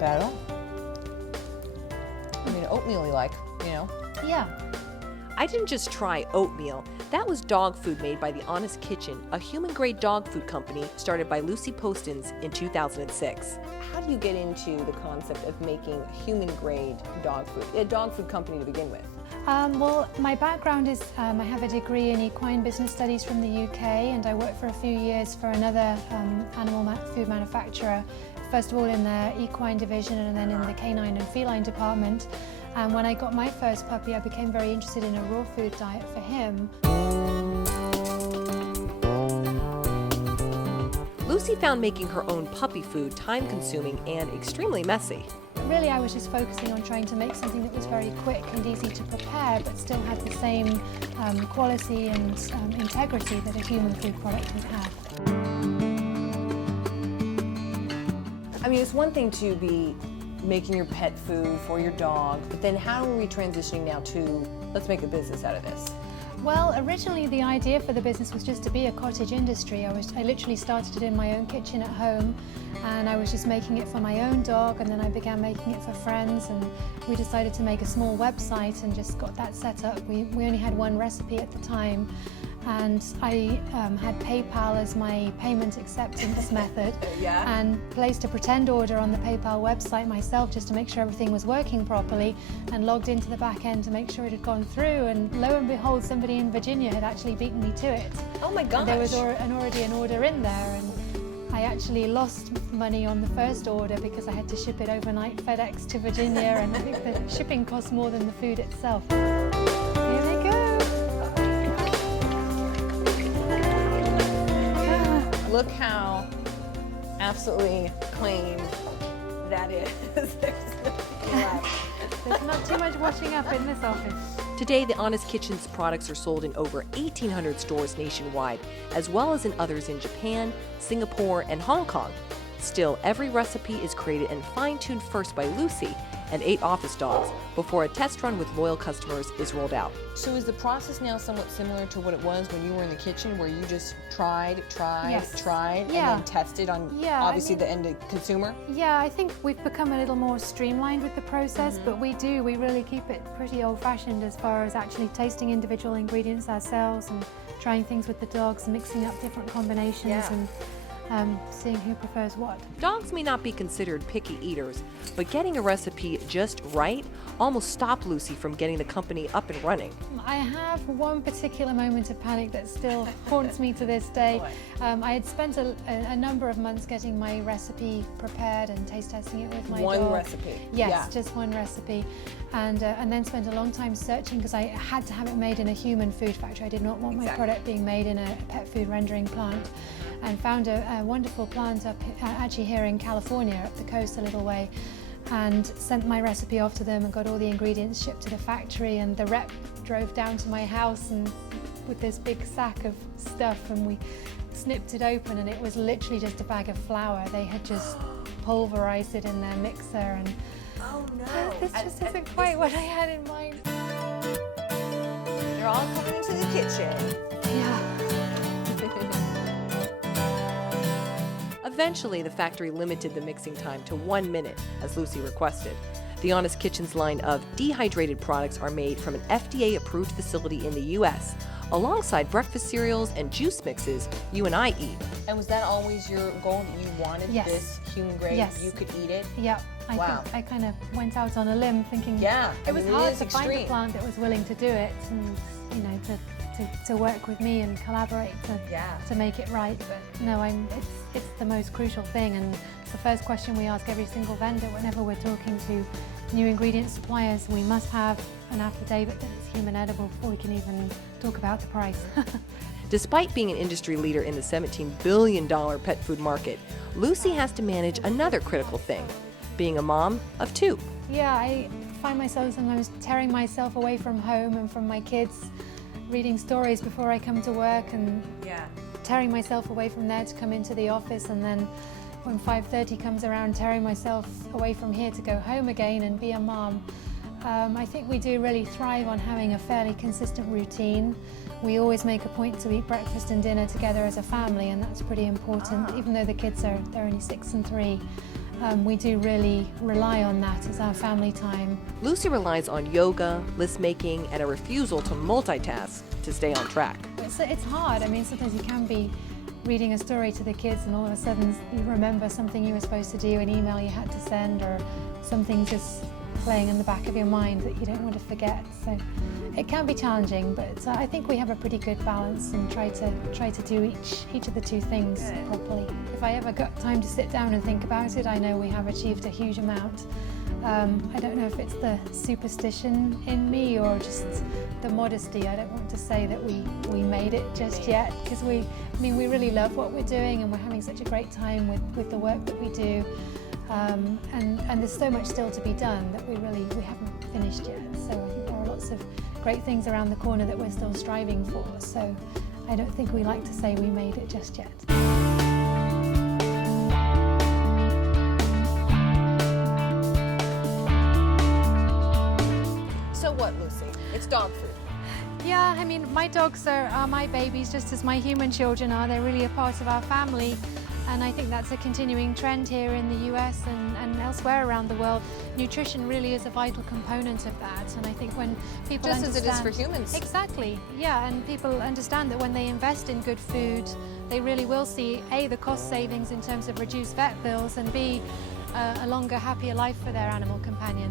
bad at all. I mean, oatmeal you like, you know? Yeah. I didn't just try oatmeal. That was dog food made by The Honest Kitchen, a human-grade dog food company started by Lucy Postins in 2006. How do you get into the concept of making human-grade dog food? A dog food company to begin with. Well, my background is I have a degree in equine business studies from the UK, and I worked for a few years for another animal food manufacturer, first of all in their equine division and then in the canine and feline department. And when I got my first puppy, I became very interested in a raw food diet for him. Lucy found making her own puppy food time-consuming and extremely messy. Really, I was just focusing on trying to make something that was very quick and easy to prepare, but still had the same quality and integrity that a human food product would have. I mean, it's one thing to be making your pet food for your dog, but then how are we transitioning now to, let's make a business out of this? Well, originally the idea for the business was just to be a cottage industry. I literally started it in my own kitchen at home, and I was just making it for my own dog, and then I began making it for friends, and we decided to make a small website and just got that set up. We only had one recipe at the time, and I had PayPal as my payment acceptance method, Yeah. and placed a pretend order on the PayPal website myself just to make sure everything was working properly, and logged into the back end to make sure it had gone through, and lo and behold, somebody in Virginia had actually beaten me to it. Oh my gosh. And there was already an order in there, and I actually lost money on the first order because I had to ship it overnight FedEx to Virginia, and I think the shipping cost more than the food itself. Here they go. Look how absolutely clean that is. There's not too much washing up in this office. Today, The Honest Kitchen's products are sold in over 1,800 stores nationwide, as well as in others in Japan, Singapore, and Hong Kong. Still, every recipe is created and fine-tuned first by Lucy and 8 office dogs before a test run with loyal customers is rolled out. So is the process now somewhat similar to what it was when you were in the kitchen, where you just tried, Yes. and Yeah. then tested on Yeah, obviously I the end consumer? Yeah, I think we've become a little more streamlined with the process, but we really keep it pretty old-fashioned as far as actually tasting individual ingredients ourselves and trying things with the dogs, mixing up different combinations Yeah. and seeing who prefers what. Dogs may not be considered picky eaters, but getting a recipe just right almost stopped Lucy from getting the company up and running. I have one particular moment of panic that still haunts me to this day. I had spent a number of months getting my recipe prepared and taste testing it with my One dog. recipe? Yes, Yeah. just one recipe. And then spent a long time searching because I had to have it made in a human food factory. I did not want my Exactly. product being made in a pet food rendering plant. And found a wonderful plant up actually here in California, up the coast a little way, and sent my recipe off to them and got all the ingredients shipped to the factory, and the rep drove down to my house and with this big sack of stuff, and we snipped it open, and it was literally just a bag of flour. They had just pulverized it in their mixer, and Oh no. this just isn't quite what I had in mind. They're all coming into the kitchen. Yeah. Eventually, the factory limited the mixing time to 1 minute, as Lucy requested. The Honest Kitchen's line of dehydrated products are made from an FDA-approved facility in the U.S., alongside breakfast cereals and juice mixes you and I eat. And was that always your goal, that you wanted Yes. this human grade? Yes. You could eat it? Yeah, Wow. I kind of went out on a limb thinking Yeah, it was I mean, it hard is to find a extreme. plant that was willing to do it, and you know, to work with me and collaborate Yeah. to make it right. But no, it's the most crucial thing, and it's the first question we ask every single vendor whenever we're talking to new ingredient suppliers. We must have an affidavit that it's human edible before we can even talk about the price. Despite being an industry leader in the $17 billion pet food market, Lucy has to manage another critical thing, being a mom of 2. Yeah, I find myself sometimes tearing myself away from home and from my kids, reading stories before I come to work, and Yeah. tearing myself away from there to come into the office, and then when 5:30 comes around, tearing myself away from here to go home again and be a mom. I think we do really thrive on having a fairly consistent routine. We always make a point to eat breakfast and dinner together as a family, and that's pretty important, even though the kids they're only 6 and 3. we do really rely on that as our family time. Lucy relies on yoga, list making, and a refusal to multitask to stay on track. It's hard. I mean, sometimes you can be reading a story to the kids and all of a sudden you remember something you were supposed to do, an email you had to send, or something just playing in the back of your mind that you don't want to forget. So it can be challenging, but I think we have a pretty good balance and try to do each of the two things properly. If I ever got time to sit down and think about it, I know we have achieved a huge amount. I don't know if it's the superstition in me or just the modesty. I don't want to say that we made it just yet, because we really love what we're doing and we're having such a great time with the work that we do. And there's so much still to be done that we haven't finished yet. So I think there are lots of great things around the corner that we're still striving for. So I don't think we like to say we made it just yet. So what, Lucy? It's dog food. Yeah, I mean, my dogs are my babies just as my human children are. They're really a part of our family. And I think that's a continuing trend here in the US and elsewhere around the world. Nutrition really is a vital component of that. And I think when people Just understand... as it is for humans. Exactly, yeah. And people understand that when they invest in good food, they really will see, A, the cost savings in terms of reduced vet bills, and B, a longer, happier life for their animal companion.